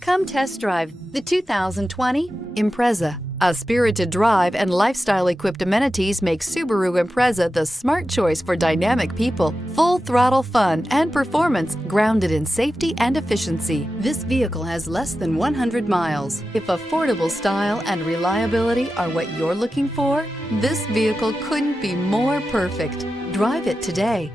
Come test drive the 2020 Impreza. A spirited drive and lifestyle-equipped amenities make Subaru Impreza the smart choice for dynamic people. Full throttle fun and performance grounded in safety and efficiency. This vehicle has less than 100 miles. If affordable style and reliability are what you're looking for, this vehicle couldn't be more perfect. Drive it today.